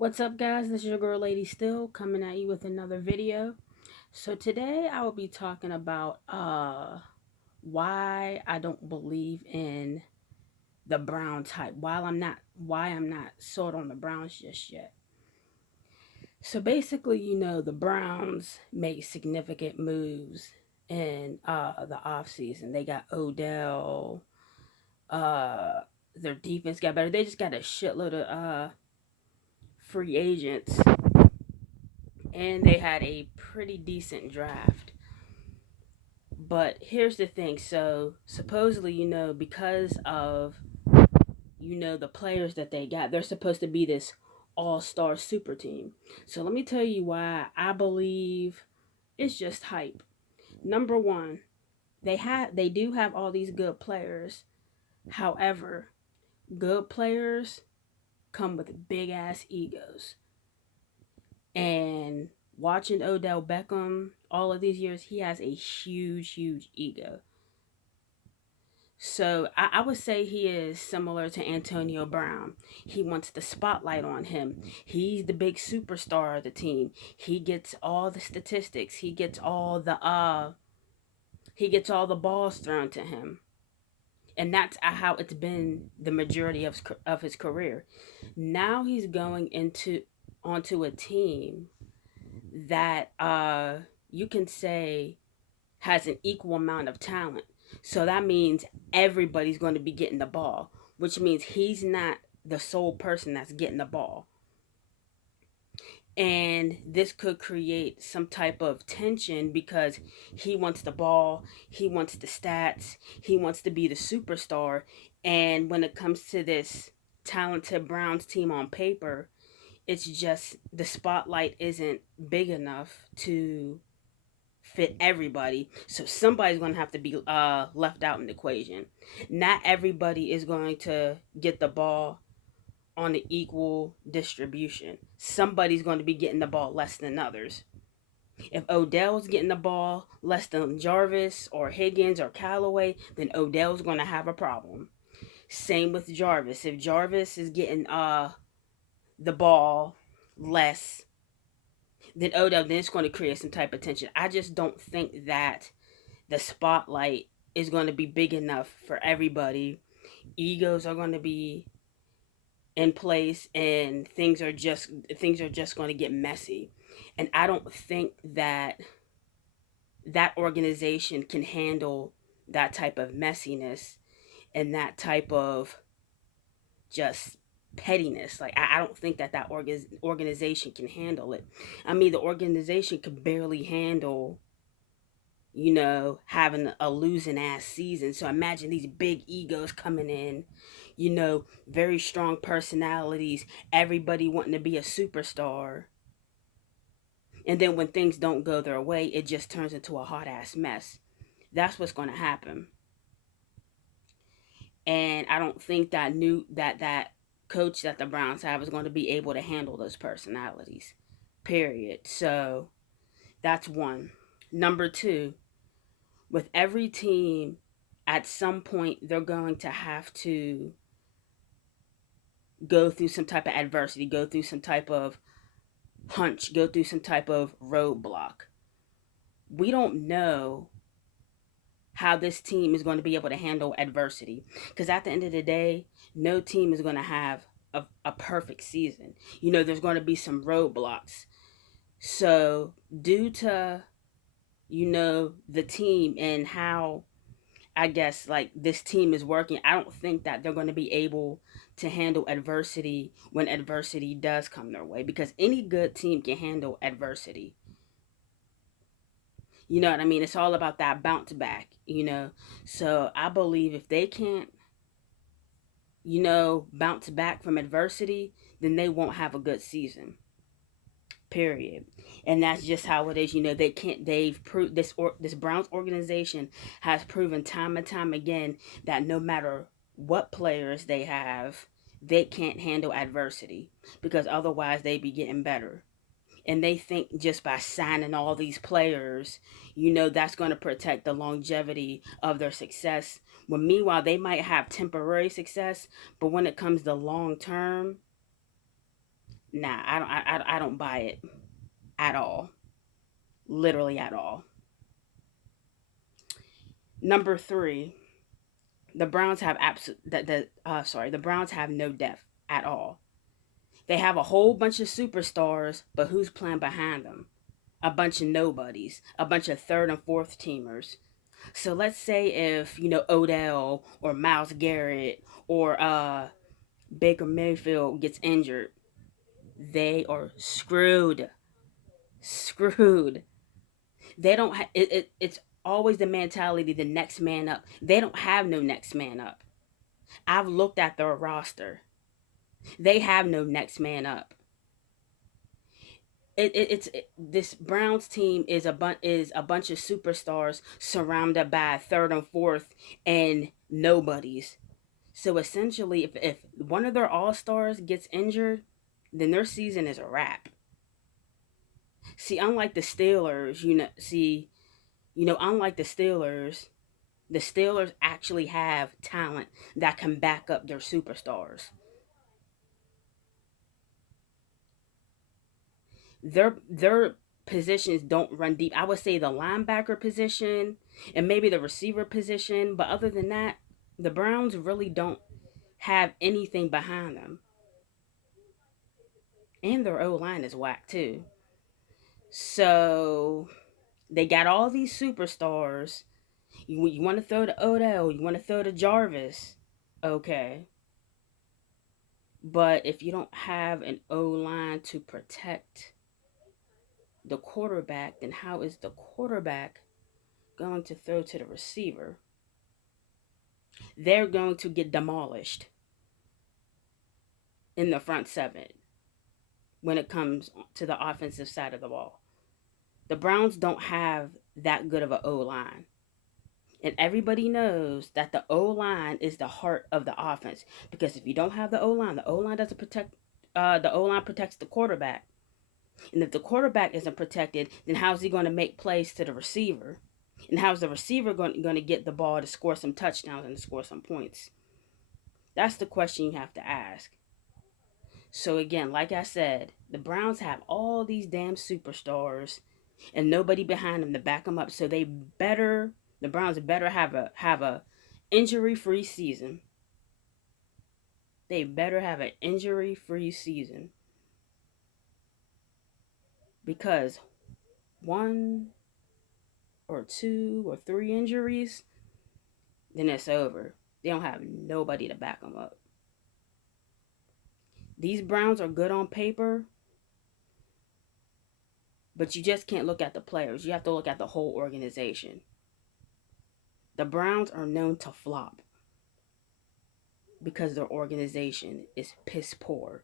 What's up, guys? This is your girl Lady Still coming at you with another video. So today I will be talking about why I don't believe in the Browns hype. Why I'm not sold on the Browns just yet. So basically, the Browns made significant moves in the offseason. They got Odell, uh their defense got better. They just got a shitload of free agents, and they had a pretty decent draft. But here's the thing. So supposedly, because of the players that they got, they're supposed to be this all-star super team. So let me tell you why I believe it's just hype. Number one, they do have all these good players. However, good players come with big ass egos. And watching Odell Beckham all of these years, he has a huge, huge ego. So I would say he is similar to Antonio Brown. He wants the spotlight on him. He's the big superstar of the team. He gets all the statistics. He gets all the balls thrown to him. And that's how it's been the majority of his career. Now he's going onto a team that you can say has an equal amount of talent. So that means everybody's going to be getting the ball, which means he's not the sole person that's getting the ball. And this could create some type of tension because he wants the ball, he wants the stats, he wants to be the superstar. And when it comes to this talented Browns team on paper, it's just the spotlight isn't big enough to fit everybody. So somebody's going to have to be left out in the equation. Not everybody is going to get the ball on the equal distribution. Somebody's going to be getting the ball less than others. If Odell's getting the ball less than Jarvis or Higgins or Callaway, then Odell's going to have a problem. Same with Jarvis. If Jarvis is getting the ball less than Odell, then it's going to create some type of tension. I just don't think that the spotlight is going to be big enough for everybody. Egos are going to be in place, and things are just going to get messy. And I don't think that organization can handle that type of messiness and that type of just pettiness. Like I don't think that organization can handle it. I mean, the organization could barely handle having a losing ass season. So imagine these big egos coming in, very strong personalities, everybody wanting to be a superstar. And then when things don't go their way, it just turns into a hot ass mess. That's what's going to happen. And I don't think that coach that the Browns have is going to be able to handle those personalities. Period. So that's one. Number two, with every team, at some point they're going to have to go through some type of adversity, go through some type of hunch, go through some type of roadblock. We don't know how this team is going to be able to handle adversity, because at the end of the day, no team is going to have a perfect season. There's going to be some roadblocks. So due to the team and how, I guess, like, this team is working, I don't think that they're going to be able to handle adversity when adversity does come their way, because any good team can handle adversity. You know what I mean? It's all about that bounce back. So I believe if they can't, bounce back from adversity, then they won't have a good season. Period. And that's just how it is. They can't. They've proved this Browns organization has proven time and time again that no matter what players they have, they can't handle adversity, because otherwise they'd be getting better. And they think just by signing all these players, that's going to protect the longevity of their success. When meanwhile they might have temporary success, but when it comes to long term, Nah, I don't buy it at all. Literally at all. Number three, the Browns have the Browns have no depth at all. They have a whole bunch of superstars, but who's playing behind them? A bunch of nobodies, a bunch of third and fourth teamers. So let's say if, Odell or Miles Garrett or Baker Mayfield gets injured, they are screwed. Screwed. They don't it's always the mentality the next man up. They don't have no next man up. I've looked at their roster. They have no next man up. This Browns team is a bunch of superstars surrounded by third and fourth and nobodies. So essentially, if one of their all stars gets injured, then their season is a wrap. See, unlike the Steelers, unlike the Steelers actually have talent that can back up their superstars. Their positions don't run deep. I would say the linebacker position and maybe the receiver position, but other than that, the Browns really don't have anything behind them. And their O line is whack too. So they got all these superstars. You want to throw to Odell, you want to throw to Jarvis. Okay. But if you don't have an O line to protect the quarterback, then how is the quarterback going to throw to the receiver? They're going to get demolished in the front seven when it comes to the offensive side of the ball. The Browns don't have that good of an O line. And everybody knows that the O line is the heart of the offense. Because if you don't have the O line doesn't protect. The O line protects the quarterback, and if the quarterback isn't protected, then how's he going to make plays to the receiver? And how's the receiver going to get the ball to score some touchdowns and to score some points? That's the question you have to ask. So again, like I said, the Browns have all these damn superstars and nobody behind them to back them up. So the Browns better have a injury free season. They better have an injury free season, because one or two or three injuries, then it's over. They don't have nobody to back them up. These Browns are good on paper, but you just can't look at the players. You have to look at the whole organization. The Browns are known to flop because their organization is piss poor.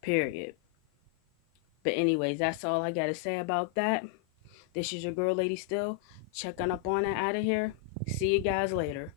Period. But anyways, that's all I gotta say about that. This is your girl, Lady Still, checking up on it out of here. See you guys later.